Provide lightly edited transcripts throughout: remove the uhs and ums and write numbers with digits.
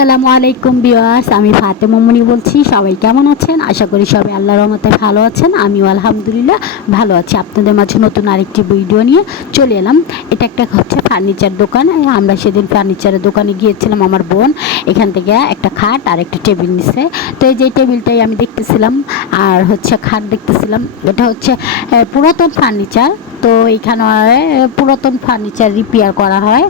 আসসালামু আলাইকুম ভিউয়ার্স, আমি ফাতেমা মনি বলছি। সবাই কেমন আছেন? আশা করি সবাই আল্লাহর রহমতে ভালো আছেন। আমিও আলহামদুলিল্লাহ ভালো আছি। আপনাদের মাঝে নতুন আরেকটি ভিডিও নিয়ে চলে এলাম। এটা একটা হচ্ছে ফার্নিচার দোকান। আমরা সেদিন ফার্নিচারের দোকানে গিয়েছিলাম, আমার বোন এখান থেকে একটা খাট আর একটা টেবিল নিছে। তো এই যে টেবিলটাই আমি দেখতেছিলাম আর হচ্ছে খাট দেখতেছিলাম। এটা হচ্ছে পুরাতন ফার্নিচার। তো এখানে পুরাতন ফার্নিচার রিপেয়ার করা হয়,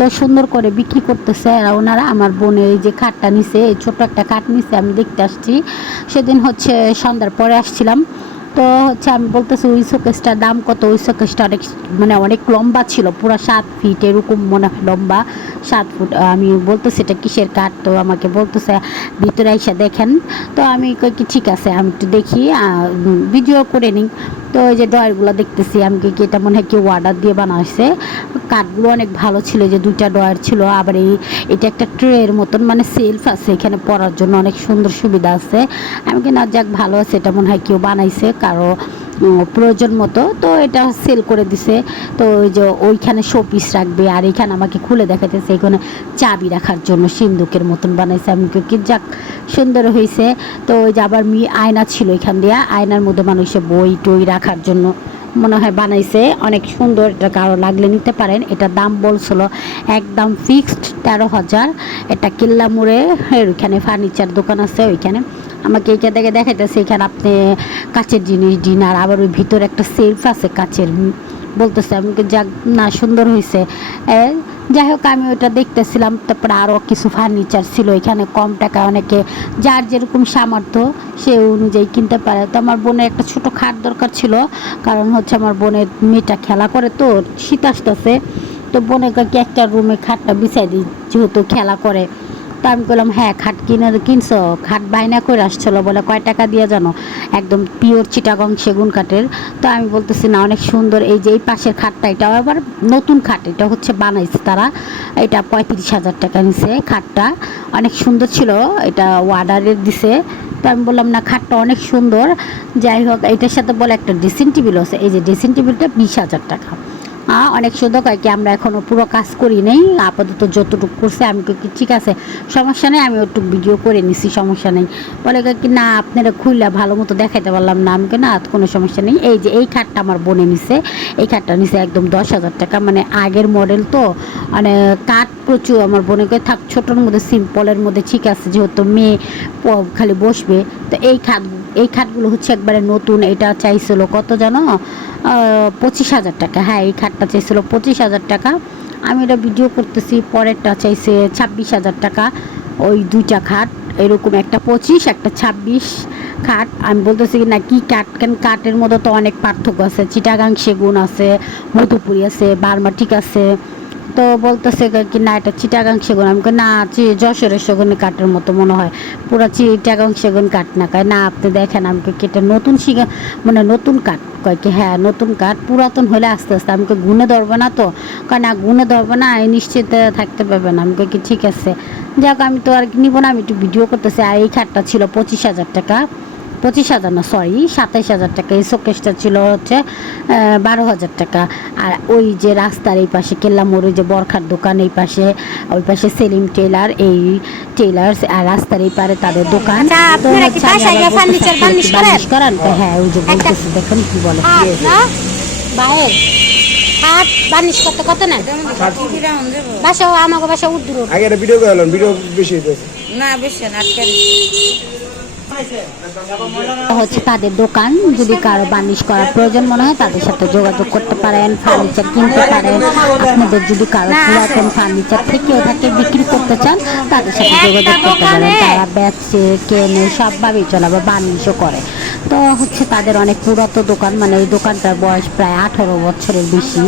তো সুন্দর করে বিক্রি করতেছে ওনারা। আমার বোনের এই যে খাটটা নিছে, এই ছোট একটা খাট নিছে, আমি দেখতে আসছি সেদিন হচ্ছে সন্ধ্যার পরে আসছিলাম। তো হচ্ছে আমি বলতেছি ওই শোকেসটার দাম কত। ওই শোকেসটা অনেক মানে অনেক লম্বা ছিল, পুরো 7 ফিট এরকম মনে হয় লম্বা, 7 ফুট। আমি বলতেছি এটা কিসের কাঠ, তো আমাকে বলতেছে ভিতরে এসে দেখেন। তো আমি কই কি ঠিক আছে, আমি একটু দেখি, ভিডিও করে নিই। তো ওই যে ড্রয়ারগুলো দেখতেছি, আমি কি এটা মনে হয় কেউ অর্ডার দিয়ে বানাইছে। কাঠগুলো অনেক ভালো ছিল, যে 2টা ড্রয়ার ছিল। আবার এটা একটা ট্রের মতন, মানে সেলফ আছে এখানে পরার জন্য, অনেক সুন্দর সুবিধা আছে। আমি কি না, যাক ভালো আছে, এটা মনে হয় কেউ বানাইছে কারো প্রয়োজন মতো। তো এটা সেল করে দিছে। তো ওই যে ওইখানে শোপিস রাখবে, আর এখানে আমাকে খুলে দেখাতেছে এখানে চাবি রাখার জন্য সিন্দুকের মতন বানাইছে। আমি কি যাক সুন্দর হয়েছে। তো ওই যে আবার আয়না ছিল এখান দিয়ে, আয়নার মধ্যে মানুষের বই টই রাখার জন্য মনে হয় বানাইছে, অনেক সুন্দর। এটা কারো লাগলে নিতে পারেন। এটা দাম বলছিল একদম ফিক্সড 13,000। এটা কিল্লা মোড়ে ওইখানে ফার্নিচার দোকান আছে, ওইখানে আমাকে এইটা দেখে দেখাইতেছে এখানে আপনি কাচের জিনিস ডিনার, আবার ওই ভিতরে একটা সেলফ আছে কাচের। বলতেছে আমি যাক না, সুন্দর হয়েছে। যাই হোক, আমি ওইটা দেখতেছিলাম। তারপরে আরও কিছু ফার্নিচার ছিল এখানে, কম টাকা, অনেকে যার যেরকম সামর্থ্য সে অনুযায়ী কিনতে পারে। তো আমার বোনের একটা ছোট খাট দরকার ছিল, কারণ হচ্ছে আমার বোনের মেয়েটা খেলা করে, তো শীত আসতেছে। তো বোনের কি একটা রুমে খাটটা বিছাই দিই, যেহেতু খেলা করে। তো আমি বললাম হ্যাঁ, খাট কিনছো? খাট বায়না করে আসছিলো, বলে কয় টাকা দিয়ে জানো? একদম পিওর চিটাগং সেগুন কাঠের। তো আমি বলতেছি না, অনেক সুন্দর। এই যে এই পাশের খাটটা, এটাও আবার নতুন খাট, এটা হচ্ছে বানাইছে তারা। এটা 35,000 টাকা নিছে খাটটা, অনেক সুন্দর ছিল। এটা অর্ডারের দিছে। তো আমি বললাম না, খাটটা অনেক সুন্দর। যাই হোক, এটার সাথে বলে একটা ড্রেসিং টেবিল আছে। এই যে ড্রেসিং টেবিলটা 20,000 টাকা। অনেক সুন্দর। কয় কি আমরা এখনও পুরো কাজ করি নেই, আপাতত যতটুকু করছে। আমি কি ঠিক আছে, সমস্যা নেই, আমি একটু ভিডিও করে নিছি, সমস্যা নেই। বলে কি না, আপনারা খুললে ভালো মতো দেখাইতে পারলাম না। আমি না, কোনো সমস্যা নেই। এই যে এই খাটটা আমার বোনে নিছে, এই খাটটা নিছে একদম 10,000 টাকা, মানে আগের মডেল। তো মানে কাঠ প্রচুর। আমার বোনকে থাক ছোটোর মধ্যে, সিম্পলের মধ্যে ঠিক আছে, যেহেতু মেয়ে খালি বসবে। তো এই খাটগুলো হচ্ছে একবারে নতুন। এটা চাইছিল কত জানো? 25,000 টাকা। হ্যাঁ, এই খাটটা চাইছিল 25,000 টাকা। আমি এটা ভিডিও করতেছি, পরেরটা চাইছে 26,000 টাকা। ওই 2টা খাট এরকম, একটা 25 একটা 26 খাট। আমি বলতেছি না কি কাঠ, কেন কাঠের মধ্যে তো অনেক পার্থক্য আছে। চিটাগাং সেগুন আছে, মধুপুরি আছে, বার্মাটিক আছে। তো বলতেছে কি না, এটা চিটাগাং সেগুন। আমি না, যশোরের সেগুন কাঠের মতো মনে হয়, পুরো চিটাগাং সেগুন কাঠ না। কয় না, আপনি দেখেন। আমি এটা নতুন মানে নতুন কাঠ। কয় কি হ্যাঁ নতুন কাঠ, পুরাতন হলে আস্তে আস্তে। আমি গুনে ধরবে না, তো কয় না গুনে ধরবে না, নিশ্চিত থাকতে পারবে না। আমি কি ঠিক আছে, যাক আমি তো আর নিব না, আমি একটু ভিডিও করতেছি। আর এই খাটটা ছিল 25,000 টাকা। 25,000 না, সরি 27,000 টাকা। এই শোকেসটা ছিল হচ্ছে 12,000 টাকা। আর ওই যে রাস্তার এই পাশে কেল্লা মোড়ে যে বরখার দোকান, এই পাশে ওই পাশে সেলিম টেলার, এই টেলার্স। আর রাস্তার এই পারে তাদের দোকান। তো করান। হ্যাঁ, ওই যে বলতেছি, দেখেন কি বলে বাইরে হাট বার্নিশ করতে কত না বাসা, আমাকে বাসা উদ্দূর আগে ভিডিও করলাম, ভিডিও বেশি হইতেছে না, বেশি না, আটকে হচ্ছে তাদের দোকান। যদি কারো বার্নিশ করার প্রয়োজন মনে হয়, তাদের সাথে যোগাযোগ করতে পারেন, ফার্নিচার কিনতে পারেন। আপনাদের যদি কারো পুরাতন ফার্নিচার থেকেও থাকে, বিক্রি করতে চান, তাদের সাথে যোগাযোগ করতে পারেন। তারা বেচে কেনে সবভাবেই চলে, আবার বার্নিশও করে। তো হচ্ছে তাদের অনেক পুরাতন দোকান, মানে এই দোকানটার বয়স প্রায় 18 বছরের বেশি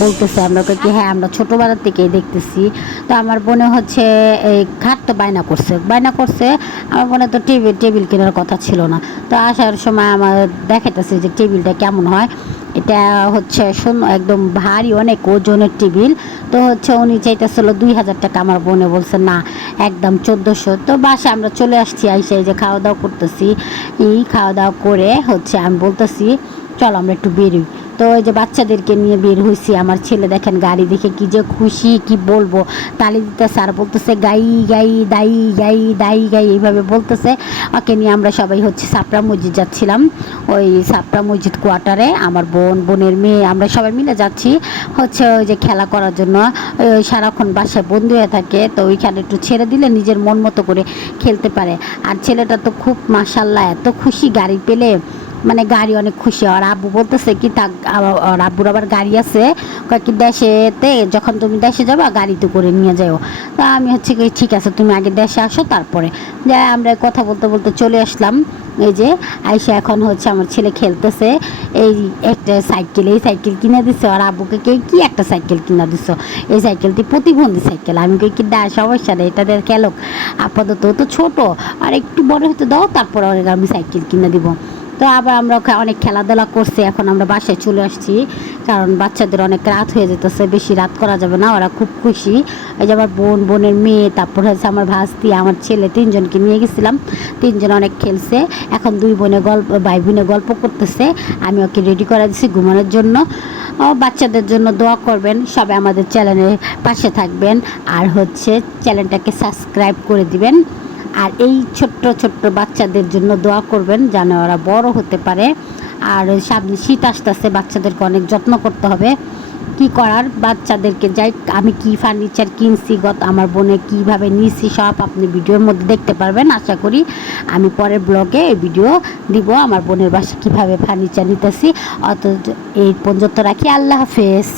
বলতেছে। আমরা কি হ্যাঁ, আমরা ছোটোবেলার থেকেই দেখতেছি। তো আমার বোনে হচ্ছে এই খাট তো বায়না করছে। আমার বোনে তো টেবিল কেনার কথা ছিল না। তো আসার সময় আমার দেখাইতেছে যে টেবিলটা কেমন হয়। এটা হচ্ছে একদম ভারী, অনেক ওজনের টেবিল। তো হচ্ছে উনি চাইতেছিল 2,000 টাকা। আমার বোনে বলছে না, একদম 1400। তো বাসে আমরা চলে আসছি, আইসে এই যে খাওয়া দাওয়া করতেছি। খাওয়া দাওয়া করে হচ্ছে আমি বলতেছি চলো আমরা একটু বেরোই। তো ওই যে বাচ্চাদেরকে নিয়ে বের হয়েছি। আমার ছেলে দেখেন গাড়ি দেখে কি যে খুশি, কি বলবো, তালি দিতেছে আর বলতেছে গাই গাই দাই গাই দাই গাই এইভাবে বলতেছে। ওকে নিয়ে আমরা সবাই হচ্ছে সাপড়া মসজিদ যাচ্ছিলাম। ওই সাপড়া মসজিদ কোয়ার্টারে আমার বোনের মেয়ে আমরা সবাই মিলে যাচ্ছি হচ্ছে ওই যে খেলা করার জন্য। ওই সারাক্ষণ বাসায় বন্ধু হয়ে থাকে, তো ওইখানে একটু ছেড়ে দিলে নিজের মন মতো করে খেলতে পারে। আর ছেলেটা তো খুব মাশাল্লাহ এত খুশি গাড়ি পেলে, মানে গাড়ি অনেক খুশি। আর আব্বু বলতেছে কি তা আর আব্বুর আবার গাড়ি আছে, কি দেশেতে যখন তুমি দেশে যাবা গাড়িতে করে নিয়ে যাও। তা আমি হচ্ছে কি ঠিক আছে তুমি আগে দেশে আসো তারপরে যাই। আমরা কথা বলতে বলতে চলে আসলাম। এই যে আইসা এখন হচ্ছে আমার ছেলে খেলতেছে এই একটা সাইকেল, এই সাইকেল কিনে দিচ্ছে। আর আব্বুকে কি একটা সাইকেল কিনে দিচ্ছ, এই সাইকেলটি প্রতিবন্ধী সাইকেল। আমি কি সমস্যা নেই, এটা দিয়ে খেলো, আপাতত তো ছোট, আর একটু বড় হতে দাও তারপর আমি সাইকেল কিনে দিব। তো আবার আমরা অনেক খেলাধুলা করছি, এখন আমরা বাসায় চলে আসছি কারণ বাচ্চাদের অনেক রাত হয়ে যেতেছে, বেশি রাত করা যাবে না। ওরা খুব খুশি। এই যে আমার বোনের মেয়ে, তারপর হচ্ছে আমার ভাস্তি, আমার ছেলে, তিনজনকে নিয়ে গেছিলাম। তিনজন অনেক খেলছে। এখন ভাই বোনে গল্প করতেছে। আমি ওকে রেডি করে দিচ্ছি ঘুমানোর জন্য। বাচ্চাদের জন্য দোয়া করবেন, সবাই আমাদের চ্যানেলের পাশে থাকবেন আর হচ্ছে চ্যানেলটাকে সাবস্ক্রাইব করে দিবেন। আর এই ছোট্ট ছোট্ট বাচ্চাদের জন্য দোয়া করবেন যেন ওরা বড় হতে পারে। আর সামনে শীত আসতেছে, বাচ্চাদেরকে অনেক যত্ন করতে হবে। কি করার, বাচ্চাদেরকে যাই আমি কি ফার্নিচার কিনছি, আমার বোনে কীভাবে নিয়েছি সব আপনি ভিডিওর মধ্যে দেখতে পারবেন। আশা করি আমি পরের ব্লগে এই ভিডিও দিব আমার বোনের বাসায় কীভাবে ফার্নিচার নিতেছি। অত এই পর্যন্ত রাখি। আল্লাহ হাফেজ।